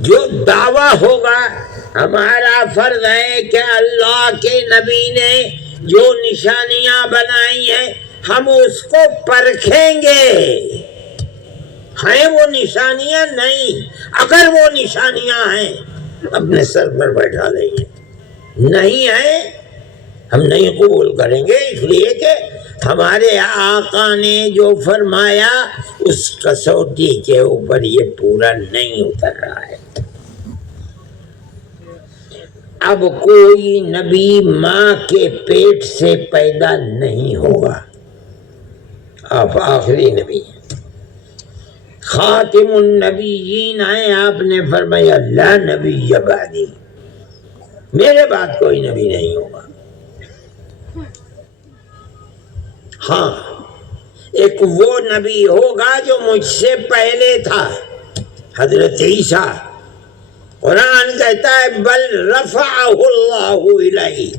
جو دعویٰ ہوگا ہمارا فرض ہے کہ اللہ کے نبی نے جو نشانیاں بنائی ہیں ہم اس کو پرکھیں گے، ہیں وہ نشانیاں نہیں، اگر وہ نشانیاں ہیں اپنے سر پر بیٹھا لیں گے، نہیں ہیں ہم نہیں قبول کریں گے، اس لیے کہ ہمارے آقا نے جو فرمایا اس کسوٹی کے اوپر یہ پورا نہیں اتر رہا ہے۔ اب کوئی نبی ماں کے پیٹ سے پیدا نہیں ہوگا، آپ آخری نبی ہیں، خاتم النبیین ہیں، آپ نے فرمایا لا نبی بعدی، میرے بعد کوئی نبی نہیں ہوگا۔ ہاں ایک وہ نبی ہوگا جو مجھ سے پہلے تھا، حضرت عیسیٰ، قرآن کہتا ہے بل رفعہ اللہ الیہ،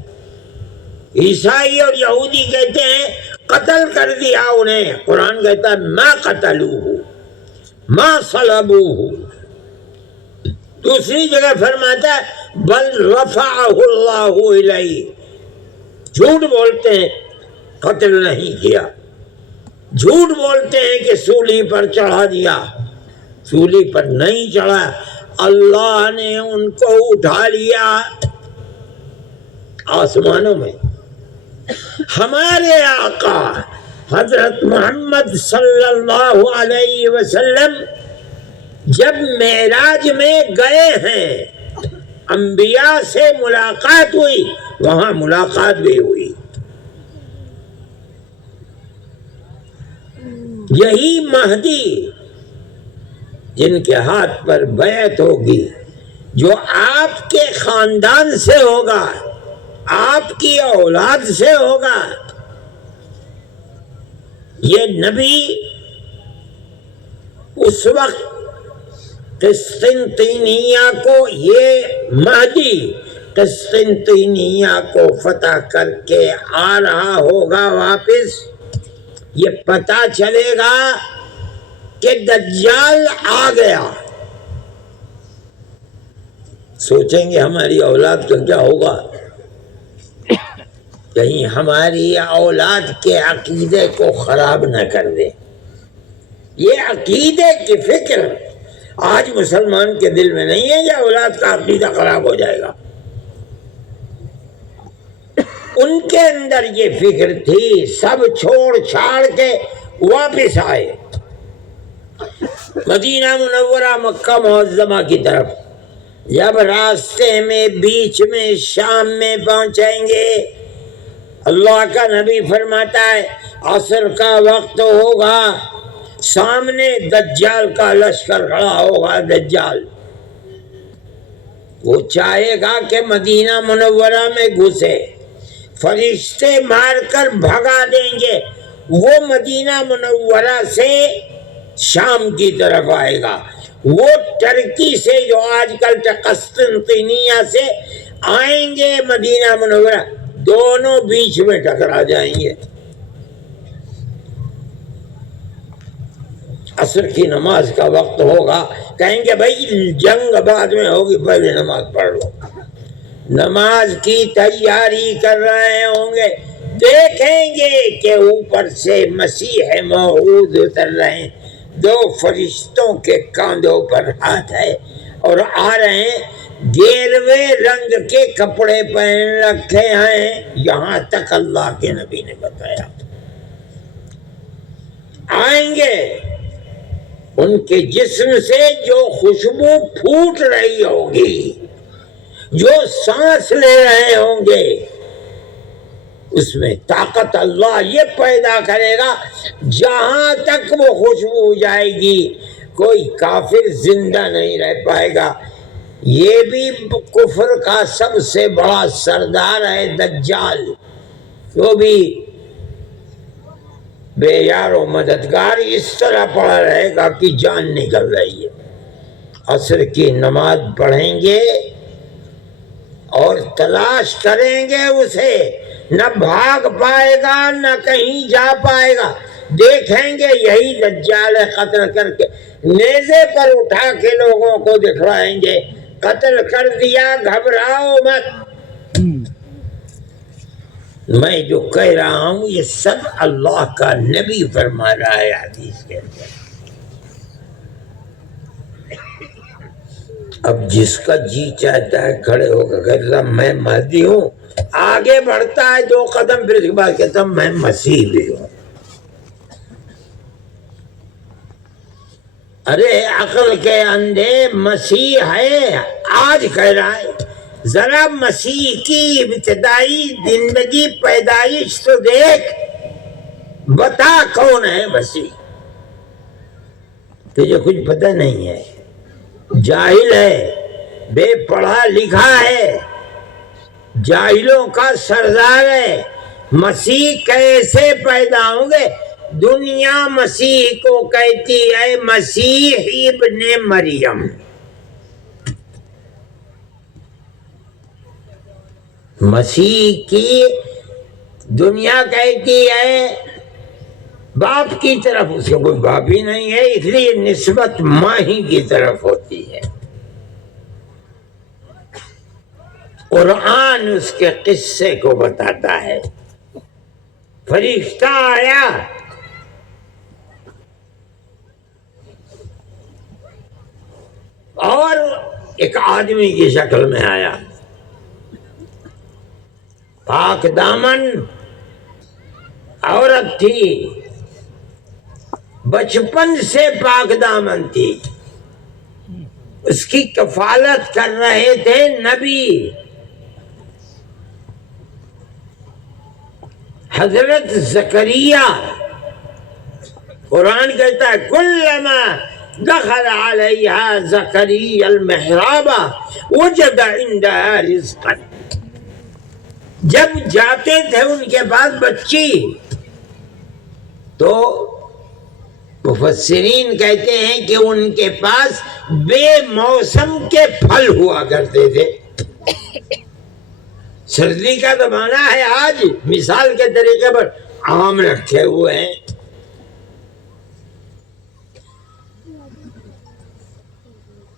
عیسائی اور یہودی کہتے ہیں قتل کر دیا انہیں، قرآن کہتا ہے ما قتلوہ ما صلبوہ، دوسری جگہ فرماتا ہے بل رفعہ اللہ الیہ، جھوٹ بولتے ہیں قتل نہیں کیا، جھوٹ بولتے ہیں کہ سولی پر چڑھا دیا، سولی پر نہیں چڑھا، اللہ نے ان کو اٹھا لیا آسمانوں میں۔ ہمارے آقا حضرت محمد صلی اللہ علیہ وسلم جب معراج میں گئے ہیں، انبیاء سے ملاقات ہوئی، وہاں ملاقات بھی ہوئی، یہی مہدی جن کے ہاتھ پر بیعت ہوگی، جو آپ کے خاندان سے ہوگا، آپ کی اولاد سے ہوگا، یہ نبی اس وقت قسطنطینیہ کو، یہ مہدی قسطنطینیہ کو فتح کر کے آ رہا ہوگا واپس، یہ پتہ چلے گا کہ دجال آ گیا، سوچیں گے ہماری اولاد کا کیا ہوگا، کہیں ہماری اولاد کے عقیدے کو خراب نہ کر دے۔ یہ عقیدے کی فکر آج مسلمان کے دل میں نہیں ہے کہ اولاد کا عقیدہ خراب ہو جائے گا، ان کے اندر یہ فکر تھی، سب چھوڑ چھاڑ کے واپس آئے مدینہ منورہ مکہ معظمہ کی طرف، جب راستے میں بیچ میں شام میں پہنچیں گے، اللہ کا نبی فرماتا ہے عصر کا وقت ہوگا، سامنے دجال کا لشکر کھڑا ہوگا، دجال وہ چاہے گا کہ مدینہ منورہ میں گھسے، فرشتے مار کر بھگا دیں گے، وہ مدینہ منورہ سے شام کی طرف آئے گا، وہ ترکی سے جو آج کل قسطنطینیہ سے آئیں گے مدینہ منورہ، دونوں بیچ میں ٹکرا جائیں گے، عصر کی نماز کا وقت ہوگا، کہیں گے بھائی جنگ بعد میں ہوگی، پہلے نماز پڑھ لو، نماز کی تیاری کر رہے ہوں گے، دیکھیں گے کہ اوپر سے مسیح موعود اتر رہے ہیں، دو فرشتوں کے کاندھوں پر ہاتھ ہے اور آ رہے ہیں، گیلوے رنگ کے کپڑے پہن رکھے ہیں، یہاں تک اللہ کے نبی نے بتایا، آئیں گے، ان کے جسم سے جو خوشبو پھوٹ رہی ہوگی، جو سانس لے رہے ہوں گے، اس میں طاقت اللہ یہ پیدا کرے گا، جہاں تک وہ خوشبو جائے گی کوئی کافر زندہ نہیں رہ پائے گا۔ یہ بھی کفر کا سب سے بڑا سردار ہے دجال، وہ بھی بے یار و مددگار اس طرح پڑا رہے گا کہ جان نکل رہی ہے۔ عصر کی نماز پڑھیں گے اور تلاش کریں گے اسے، نہ بھاگ پائے گا نہ کہیں جا پائے گا، دیکھیں گے یہی دجال قتل کر کے نیزے پر اٹھا کے لوگوں کو دکھوائیں گے قتل کر دیا گھبراؤ مت۔ میں جو کہہ رہا ہوں یہ سب اللہ کا نبی فرما رہا ہے حدیث کے اندر۔ اب جس کا جی چاہتا ہے کھڑے ہو کر کہتا میں مہدی ہوں، آگے بڑھتا ہے 2 قدم، پھر اس کے بعد کہتا میں مسیح بھی ہوں۔ ارے عقل کے اندھے، مسیح ہے آج کہہ رہا ہے، ذرا مسیح کی ابتدائی زندگی پیدائش تو دیکھ، بتا کون ہے مسیح؟ تجھے کچھ پتہ نہیں ہے، جاہل ہے، بے پڑھا لکھا ہے، جاہلوں کا سردار ہے۔ مسیح کیسے پیدا ہوں گے؟ دنیا مسیح کو کہتی ہے مسیح ابن مریم، مسیح کی دنیا کہتی ہے باپ کی طرف، اس کا کوئی باپ ہی نہیں ہے، اس لیے نسبت ماں ہی کی طرف ہوتی ہے۔ قرآن اس کے قصے کو بتاتا ہے، فرشتہ آیا اور ایک آدمی کی شکل میں آیا، پاک دامن عورت تھی، بچپن سے پاک دامن تھی، اس کی کفالت کر رہے تھے نبی حضرت زکریا۔ قرآن کہتا ہے کلما دخل علیہا زکریا المحراب وجد عندها رزقا، جب جاتے تھے ان کے پاس بچی تو مفسرین کہتے ہیں کہ ان کے پاس بے موسم کے پھل ہوا کرتے تھے۔ سردی کا زمانہ ہے آج، مثال کے طریقے پر آم رکھے ہوئے ہیں،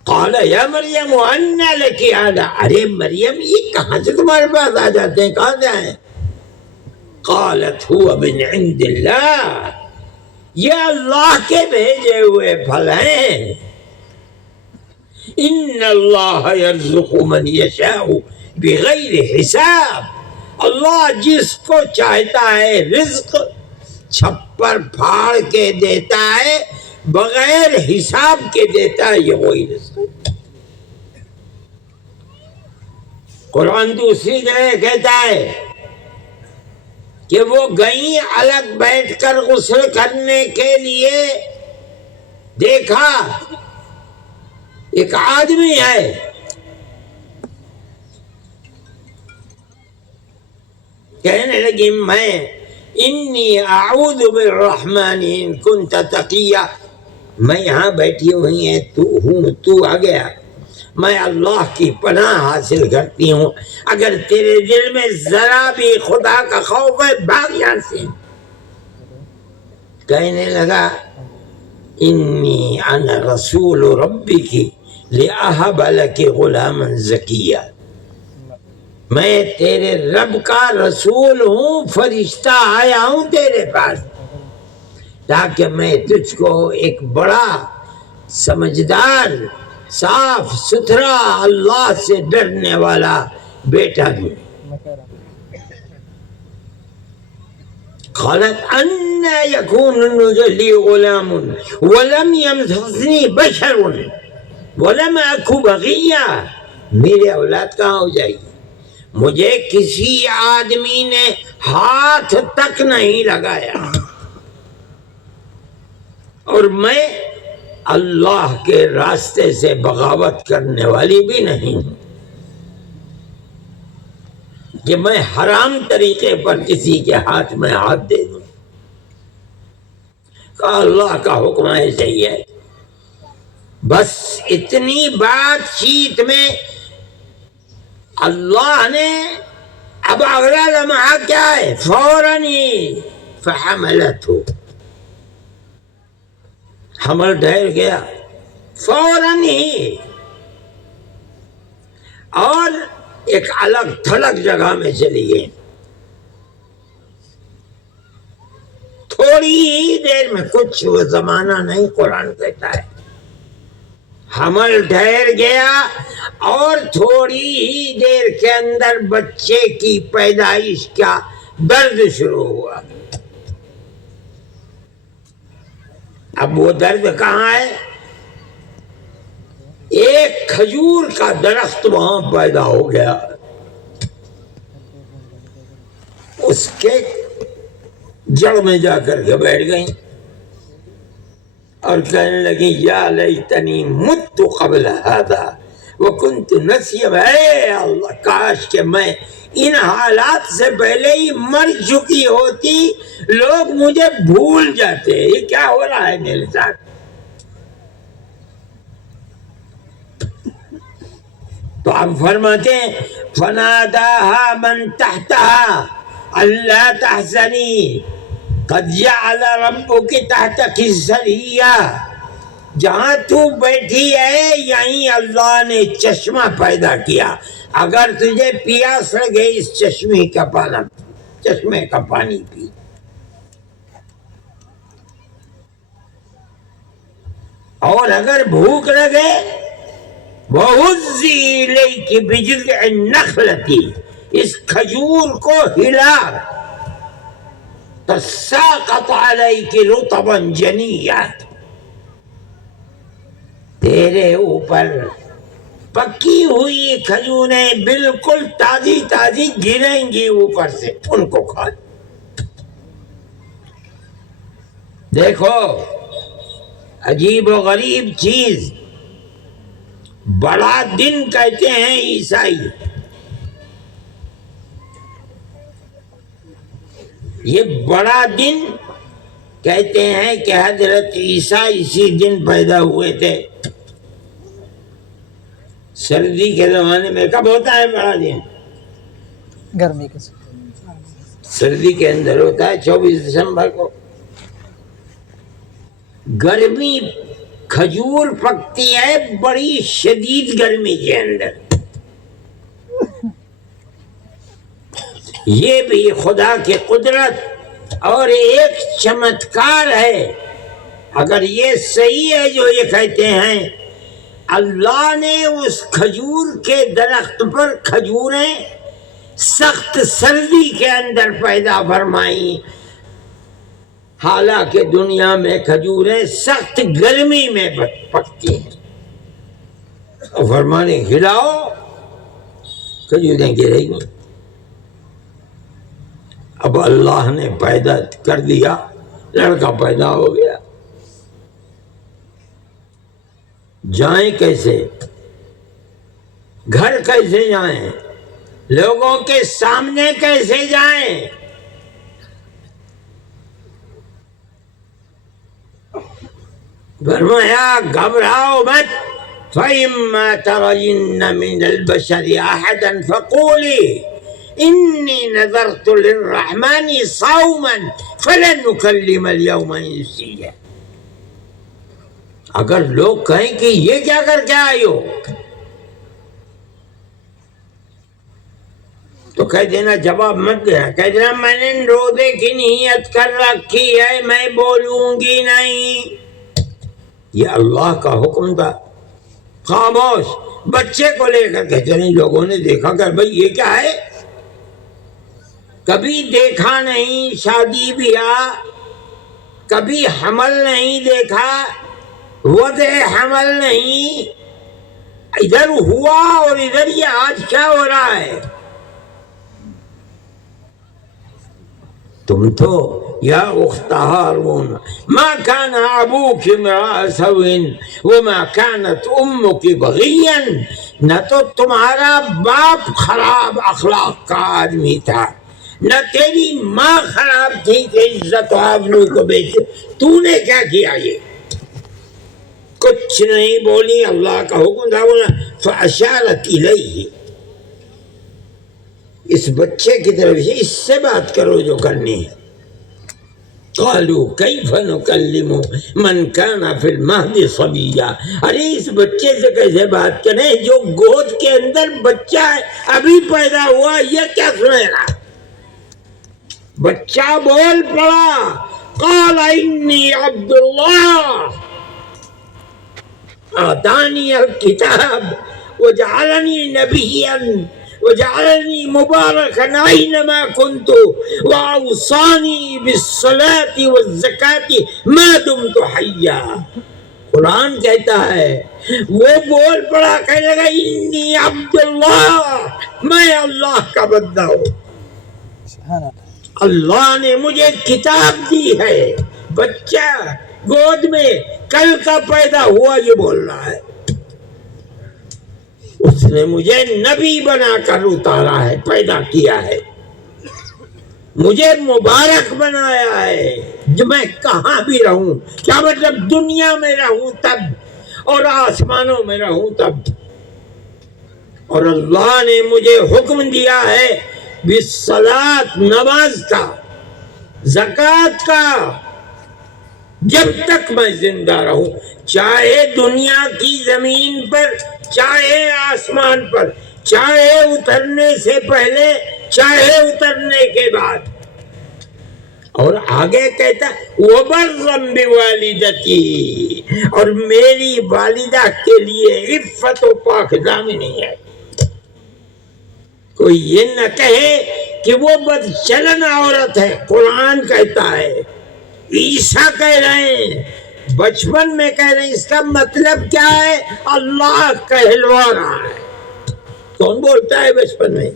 قال یا مریم انا لک ھذا، ارے مریم یہ کہاں سے تمہارے پاس آ جاتے ہیں، کہاں سے آئے؟ قالت هو من عند اللہ، یہ اللہ کے بھیجے ہوئے پھل ہیں۔ ان اللہ یرزق من یشاء بغیر حساب، اللہ جس کو چاہتا ہے رزق چھپر پھاڑ کے دیتا ہے، بغیر حساب کے دیتا ہے، یہ وہی رزق۔ قرآن دوسری جگہ کہتا ہے کہ وہ گئیں الگ بیٹھ کر غسل کرنے کے لیے، دیکھا ایک آدمی ہے، کہنے لگی میں انی اعوذ بالرحمن ان کنت تقیا، میں یہاں بیٹھی ہوئی ہے تو آ گیا، میں اللہ کی پناہ حاصل کرتی ہوں، اگر تیرے دل میں ذرا بھی خدا کا خوف ہے بھاگ یہاں سے۔ کہنے لگا انی انا رسول ربک لأہب لک غلاما زکیا، میں تیرے رب کا رسول ہوں، فرشتہ آیا ہوں تیرے پاس تاکہ میں تجھ کو ایک بڑا سمجھدار صاف ستھرا اللہ سے ڈرنے والا بیٹا دوں۔ قالت انا یکون لی غلام ولم یمسسنی بشر ولم اک بغیا، میرے اولاد کہاں ہو جائے گی، مجھے کسی آدمی نے ہاتھ تک نہیں لگایا، اور میں اللہ کے راستے سے بغاوت کرنے والی بھی نہیں ہوں کہ میں حرام طریقے پر کسی کے ہاتھ میں ہاتھ دے دوں۔ کہا اللہ کا حکم ایسے ہی ہے۔ بس اتنی بات چیت میں اللہ نے اب اگلا لمحہ کیا ہے، فوراً ہی فحملتہ، حمل ٹھہر گیا فوراً ہی، اور ایک الگ تھلگ جگہ میں چلی گئی۔ تھوڑی ہی دیر میں، کچھ وہ زمانہ نہیں قرآن کہتا ہے، حمل ٹھہر گیا اور تھوڑی ہی دیر کے اندر بچے کی پیدائش کا درد شروع ہوا۔ اب وہ درد کہاں ہے؟ ایک کھجور کا درخت وہاں پیدا ہو گیا، اس کے جڑ میں جا کر کے بیٹھ گئی اور کہنے لگی یا لیتنی مت قبل هذا وکنت نسیا، اے اللہ کاش کہ میں ان حالات سے پہلے ہی مر چکی ہوتی، لوگ مجھے بھول جاتے۔ یہ کیا ہو رہا ہے میرے ساتھ؟ تو آپ فرماتے ہیں فناداها من تحتها اللہ تحزنی قد جعل ربک تحتک سریا، جہاں تو بیٹھی ہے یہیں اللہ نے چشمہ پیدا کیا، اگر تجھے پیاس لگے اس چشمے کا پانی پی۔ اور اگر بھوک لگے وَهُزِّي إِلَيْكِ بِجِذْعِ النَّخْلَةِ، اس کھجور کو ہلا، تساقط عَلَيْكِ رُطَبًا جَنِيًّا، تیرے اوپر پکی ہوئی کھجوریں بالکل تازی تازی گریں گی اوپر سے، ان کو کھا۔ دیکھو عجیب و غریب چیز، بڑا دن کہتے ہیں عیسائی، یہ بڑا دن کہتے ہیں کہ حضرت عیسیٰ اسی دن پیدا ہوئے تھے۔ سردی کے زمانے میں کب ہوتا ہے بڑا دن؟ گرمی کے سردی کے اندر ہوتا ہے 24 دسمبر کو۔ گرمی کھجور پکتی ہے بڑی شدید گرمی کے اندر۔ یہ بھی خدا کی قدرت اور ایک چمتکار ہے۔ اگر یہ صحیح ہے جو یہ کہتے ہیں، اللہ نے اس کھجور کے درخت پر کھجوریں سخت سردی کے اندر پیدا فرمائیں، حالانکہ دنیا میں کھجوریں سخت گرمی میں پکتی ہیں، اور فرمانے ہلاؤ کھجوریں گریں گی۔ اب اللہ نے پیدا کر دیا، لڑکا پیدا ہو گیا، جائیں کیسے؟ گھر کیسے جائیں؟ لوگوں کے سامنے کیسے جائیں؟ فرمایا گھبراؤ مت، فَإِمَّا تَرَيِنَّ مِنَ الْبَشَرِ أَحَدًا فَقُولِي إِنِّي نَذَرْتُ لِلرَّحْمَنِ صَوْمًا فَلَن نُكَلِّمَ الْيَوْمَ إِنسِيًّا، اگر لوگ کہیں کہ یہ کیا کر کے آئی ہو تو کہہ دینا، جواب مت دینا، کہہ دینا میں نے روزے کی نیت کر رکھی ہے، میں بولوں گی نہیں۔ یہ اللہ کا حکم تھا۔ خاموش، بچے کو لے کر کے چلیں، لوگوں نے دیکھا کہ بھئی یہ کیا ہے، کبھی دیکھا نہیں شادی بیاہ، کبھی حمل نہیں دیکھا، وضع حمل نہیں، ادھر ہوا اور ادھر یہ آج کیا ہو رہا ہے؟ تم تو یا اخت ہارون ما کان ابوک امرأ سوء وما کانت امک بغیا، نہ تو تمہارا باپ خراب اخلاق کا آدمی تھا، نہ تیری ماں خراب تھی کہ عزت و آبرو کو بیچ، تو نے کیا کیا؟ یہ کچھ نہیں بولی، اللہ کا حکم تھا بولا، فاشارت الیہ، اس بچے کی طرف سے اس سے بات کرو جو کرنی ہے۔ قالوا کیف نکلم من کان فی المہد صبیا، ارے اس بچے سے کیسے بات کریں جو گود کے اندر بچہ ہے، ابھی پیدا ہوا، یہ کیا سنے گا؟ بچہ بول پڑا، قال انی عبد اللہ آتانی الکتاب وجعلنی نبیا وجعلنی مبارکا اینما کنت واوصانی بالصلاة والزکاة ما دمت حیا۔ قرآن کہتا ہے، وہ بول پڑا، کہنے لگا انی عبد اللہ، میں اللہ کا بندہ ہوں، سبحان اللہ۔ اللہ نے مجھے کتاب دی ہے۔ بچہ گود میں کل کا پیدا ہوا یہ بول رہا ہے، اس نے مجھے نبی بنا کر اتارا ہے، پیدا کیا ہے، مجھے مبارک بنایا ہے، جو میں کہاں بھی رہوں، کیا مطلب دنیا میں رہوں تب اور آسمانوں میں رہوں تب، اور اللہ نے مجھے حکم دیا ہے بالصلاۃ، نماز کا، زکوٰۃ کا، جب تک میں زندہ رہوں، چاہے دنیا کی زمین پر، چاہے آسمان پر، چاہے اترنے سے پہلے، چاہے اترنے کے بعد۔ اور آگے کہتا وَبَرًّا بِوَالِدَتِي، اور میری والدہ کے لیے عفت و پاک دامنی ہے۔ کوئی یہ نہ کہے کہ وہ بدچلن عورت ہے، قرآن کہتا ہے، عیسیٰ کہہ رہے ہیں، بچپن میں کہہ رہے ہیں، اس کا مطلب کیا ہے؟ اللہ کہلوا رہا ہے۔ کون بولتا ہے بچپن میں؟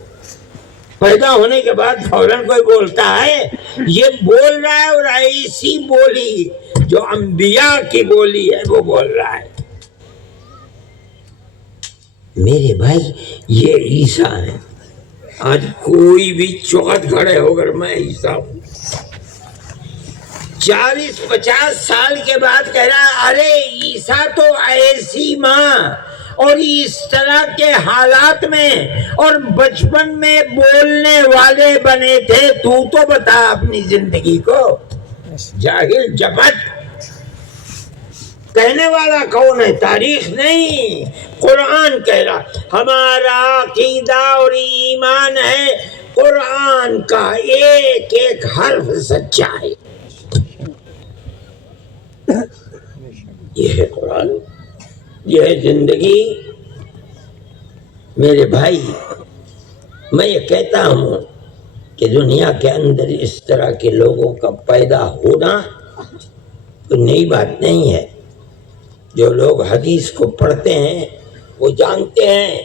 پیدا ہونے کے بعد فوراً کوئی بولتا ہے؟ یہ بول رہا ہے، اور ایسی بولی جو انبیاء کی بولی ہے وہ بول رہا ہے۔ میرے بھائی یہ عیسیٰ ہے۔ آج کوئی بھی چوکٹ کھڑے ہو کر میں عیسیٰ ہوں، 40-50 سال کے بعد کہہ رہا ہے ارے عیسیٰ تو ایسی ماں اور اس طرح کے حالات میں اور بچپن میں بولنے والے بنے تھے، تو بتا اپنی زندگی کو، جاہل جبت۔ کہنے والا کون ہے؟ تاریخ نہیں، قرآن کہہ رہا۔ ہمارا عقیدہ اور ایمان ہے قرآن کا ایک ایک حرف سچا ہے۔ یہ ہے قرآن، یہ ہے زندگی۔ میرے بھائی میں یہ کہتا ہوں کہ دنیا کے اندر اس طرح کے لوگوں کا پیدا ہونا کوئی نئی بات نہیں ہے۔ جو لوگ حدیث کو پڑھتے ہیں وہ جانتے ہیں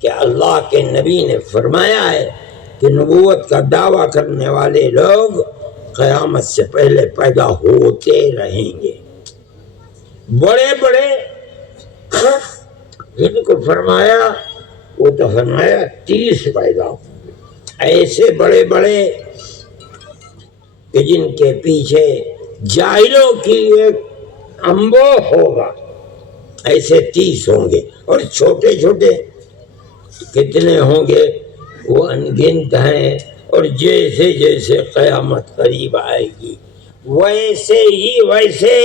کہ اللہ کے نبی نے فرمایا ہے کہ نبوت کا دعویٰ کرنے والے لوگ قیامت سے پہلے پیدا ہوتے رہیں گے۔ بڑے بڑے جن کو فرمایا وہ تو فرمایا 30 پیدا ہوں گے، ایسے بڑے بڑے کہ جن کے پیچھے جاہلوں کی ایک انبو ہوگا، ایسے 30 ہوں گے، اور چھوٹے چھوٹے کتنے ہوں گے وہ انگنت ہیں، اور جیسے جیسے قیامت قریب آئے گی ویسے ہی ویسے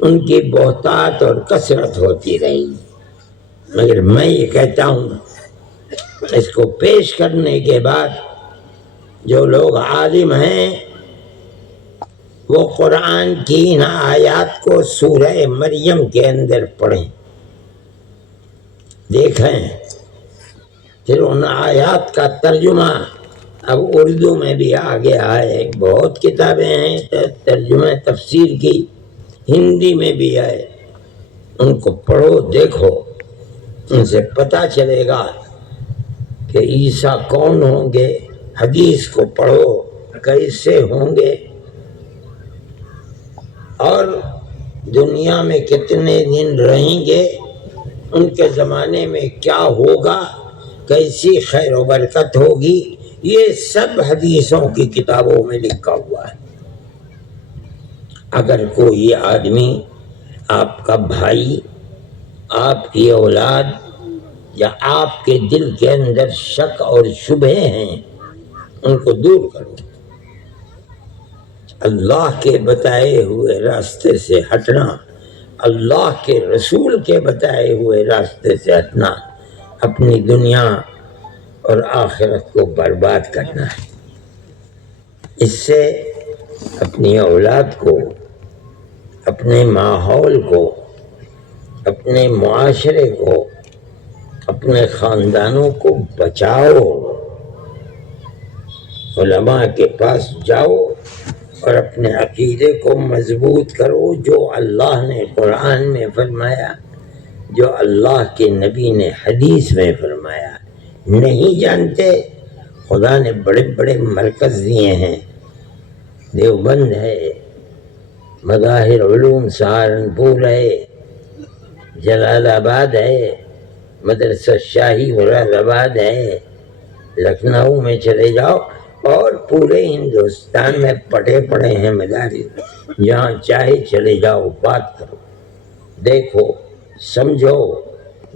ان کی بہتات اور کثرت ہوتی رہے گی۔ مگر میں یہ کہتا ہوں اس کو پیش کرنے کے بعد جو لوگ عالم ہیں وہ قرآن کی ان آیات کو سورہ مریم کے اندر پڑھیں، دیکھیں، پھر ان آیات کا ترجمہ اب اردو میں بھی آگے آئے، بہت کتابیں ہیں ترجمہ تفسیر کی، ہندی میں بھی آئے، ان کو پڑھو، دیکھو، ان سے پتہ چلے گا کہ عیسیٰ کون ہوں گے، حدیث کو پڑھو کیسے ہوں گے، اور دنیا میں کتنے دن رہیں گے، ان کے زمانے میں کیا ہوگا، کیسی خیر و برکت ہوگی، یہ سب حدیثوں کی کتابوں میں لکھا ہوا ہے۔ اگر کوئی آدمی، آپ کا بھائی، آپ کی اولاد یا آپ کے دل کے اندر شک اور شبہے ہیں، ان کو دور کرو، اللہ کے بتائے ہوئے راستے سے ہٹنا، اللہ کے رسول کے بتائے ہوئے راستے سے ہٹنا اپنی دنیا اور آخرت کو برباد کرنا ہے۔ اس سے اپنی اولاد کو، اپنے ماحول کو، اپنے معاشرے کو، اپنے خاندانوں کو بچاؤ۔ علماء کے پاس جاؤ اور اپنے عقیدے کو مضبوط کرو، جو اللہ نے قرآن میں فرمایا، جو اللہ کے نبی نے حدیث میں فرمایا۔ نہیں جانتے، خدا نے بڑے بڑے مرکز دیے ہیں، دیوبند ہے، مظاہر علوم سہارنپور ہے، جلال آباد ہے، مدرسہ شاہی مراد آباد ہے، لکھنؤ میں چلے جاؤ، اور پورے ہندوستان میں پڑے پڑے ہیں مدارس، جہاں چاہے چلے جاؤ، بات کرو، دیکھو، سمجھو،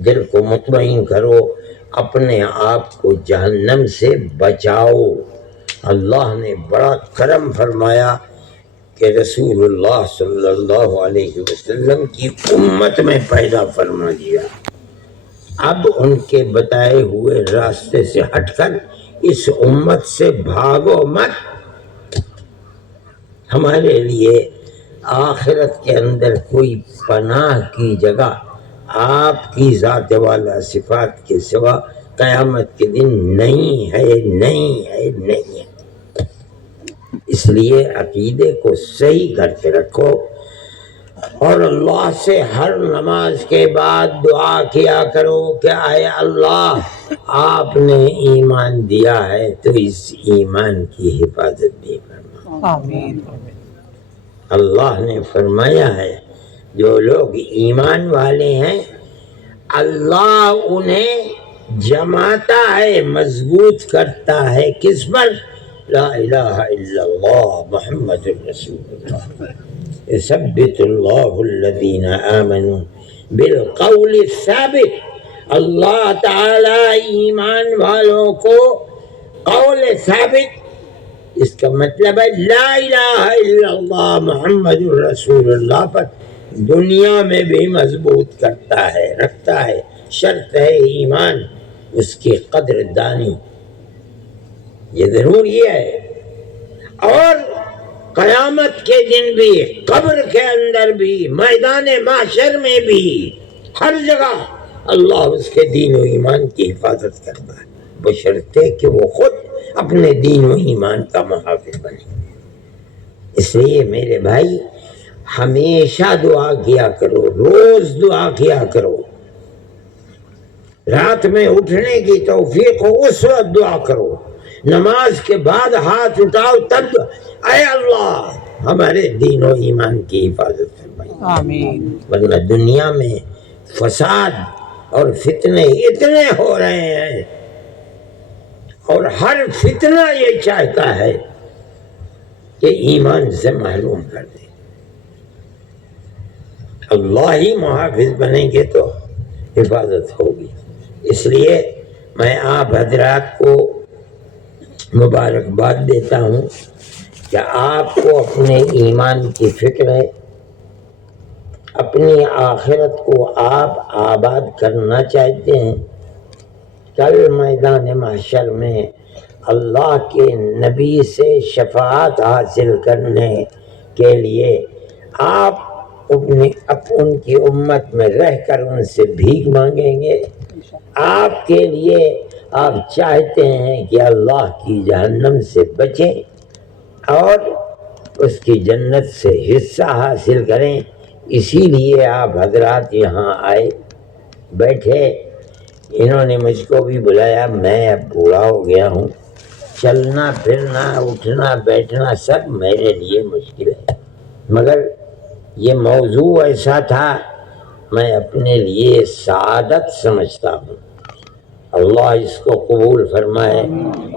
دل کو مطمئن کرو، اپنے آپ کو جہنم سے بچاؤ۔ اللہ نے بڑا کرم فرمایا کہ رسول اللہ صلی اللہ علیہ وسلم کی امت میں پیدا فرما دیا۔ اب ان کے بتائے ہوئے راستے سے ہٹ کر اس امت سے بھاگو مت۔ ہمارے لیے آخرت کے اندر کوئی پناہ کی جگہ آپ کی ذات والا صفات کے سوا قیامت کے دن نہیں ہے، نہیں ہے، نہیں ہے۔ اس لیے عقیدے کو صحیح کر کے رکھو، اور اللہ سے ہر نماز کے بعد دعا کیا کرو کہ اے اللہ، آپ نے ایمان دیا ہے تو اس ایمان کی حفاظت بھی فرما۔ آمین۔ اللہ نے فرمایا ہے جو لوگ ایمان والے ہیں اللہ انہیں جماتا ہے، مضبوط کرتا ہے، کس پر؟ لا الہ الا اللہ محمد الرسول اللہ۔ یثبت اللہ الذین آمنوا بالقول الثابت۔ اللہ تعالی ایمان والوں کو قول ثابت، اس کا مطلب ہے لا الہ الا اللہ محمد الرسول اللہ پر دنیا میں بھی مضبوط کرتا ہے، رکھتا ہے۔ شرط ہے ایمان، اس کی قدر دانی، یہ ضرور یہ ہے۔ اور قیامت کے دن بھی، قبر کے اندر بھی، میدان محشر میں بھی، ہر جگہ اللہ اس کے دین و ایمان کی حفاظت کرتا ہے، بشرطے کہ وہ خود اپنے دین و ایمان کا محافظ بنے۔ اس لیے میرے بھائی ہمیشہ دعا کیا کرو، روز دعا کیا کرو، رات میں اٹھنے کی توفیق ہو اس وقت دعا کرو، نماز کے بعد ہاتھ اٹھاؤ تب، اے اللہ ہمارے دین و ایمان کی حفاظت فرمائے۔ آمین۔ ورنہ دنیا میں فساد اور فتنے اتنے ہو رہے ہیں، اور ہر فتنہ یہ چاہتا ہے کہ ایمان سے محروم کر دے۔ اللہ ہی محافظ بنیں گے تو حفاظت ہوگی۔ اس لیے میں آپ حضرات کو مبارکباد دیتا ہوں کہ آپ کو اپنے ایمان کی فکر ہے، اپنی آخرت کو آپ آباد کرنا چاہتے ہیں۔ کل میدان محشر میں اللہ کے نبی سے شفاعت حاصل کرنے کے لیے آپ ان کی امت میں رہ کر ان سے بھیک مانگیں گے۔ آپ کے لیے آپ چاہتے ہیں کہ اللہ کی جہنم سے بچیں اور اس کی جنت سے حصہ حاصل کریں، اسی لیے آپ حضرات یہاں آئے، بیٹھے۔ انہوں نے مجھ کو بھی بلایا، میں اب بوڑھا ہو گیا ہوں، چلنا پھرنا اٹھنا بیٹھنا سب میرے لیے مشکل ہے، مگر یہ موضوع ایسا تھا میں اپنے لیے سعادت سمجھتا ہوں۔ اللہ اس کو قبول فرمائے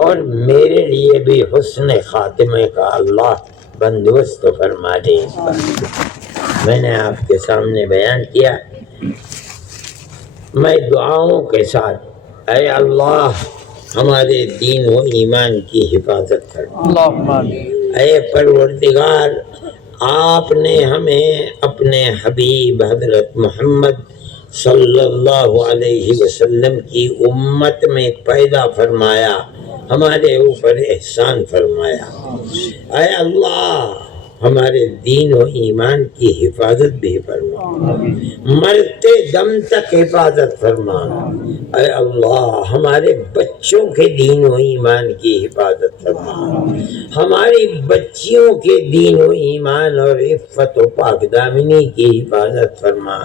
اور میرے لیے بھی حسن خاتمے کا اللہ بندوبست فرما دے۔ اس بات میں نے آپ کے سامنے بیان کیا۔ میں دعاؤں کے ساتھ اے اللہ ہمارے دین و ایمان کی حفاظت فرما، اللہم آمین۔ اے پروردگار آپ نے ہمیں اپنے حبیب حضرت محمد صلی اللہ علیہ وسلم کی امت میں پیدا فرمایا، ہمارے اوپر احسان فرمایا۔ اے اللہ ہمارے دین و ایمان کی حفاظت بھی فرما، مرتے دم تک حفاظت فرما۔ اے اللہ ہمارے بچوں کے دین و ایمان کی حفاظت فرما، ہماری بچیوں کے دین و ایمان اور عفت و پاک دامنی کی حفاظت فرما۔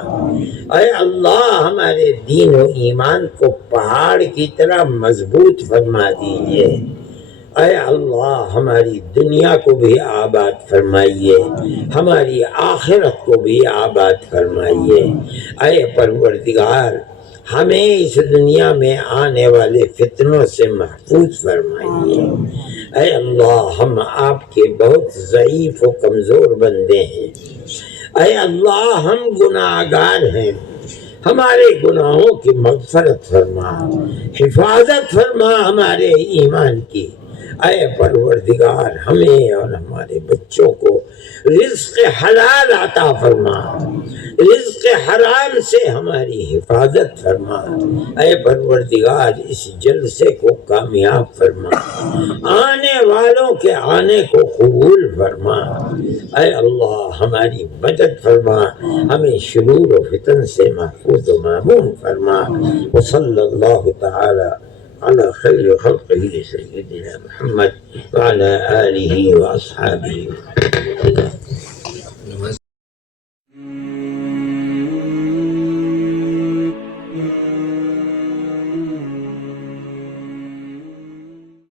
اے اللہ ہمارے دین و ایمان کو پہاڑ کی طرح مضبوط فرما دیجیے۔ اے اللہ ہماری دنیا کو بھی آباد فرمائیے، ہماری آخرت کو بھی آباد فرمائیے۔ اے پروردگار ہمیں اس دنیا میں آنے والے فتنوں سے محفوظ فرمائیے۔ اے اللہ ہم آپ کے بہت ضعیف و کمزور بندے ہیں۔ اے اللہ ہم گناہگار ہیں، ہمارے گناہوں کی مغفرت فرما، حفاظت فرما ہمارے ایمان کی۔ اے پروردگار ہمیں اور ہمارے بچوں کو رزق حلال عطا فرما، رزق حرام سے ہماری حفاظت فرما۔ اے پروردگار اس جلسے کو کامیاب فرما، آنے والوں کے آنے کو قبول فرما۔ اے اللہ ہماری مدد فرما، ہمیں شرور و فتن سے محفوظ و مامون فرما۔ وصلی اللہ تعالی على خير خلقه سيدنا محمد وعلى آله وأصحابه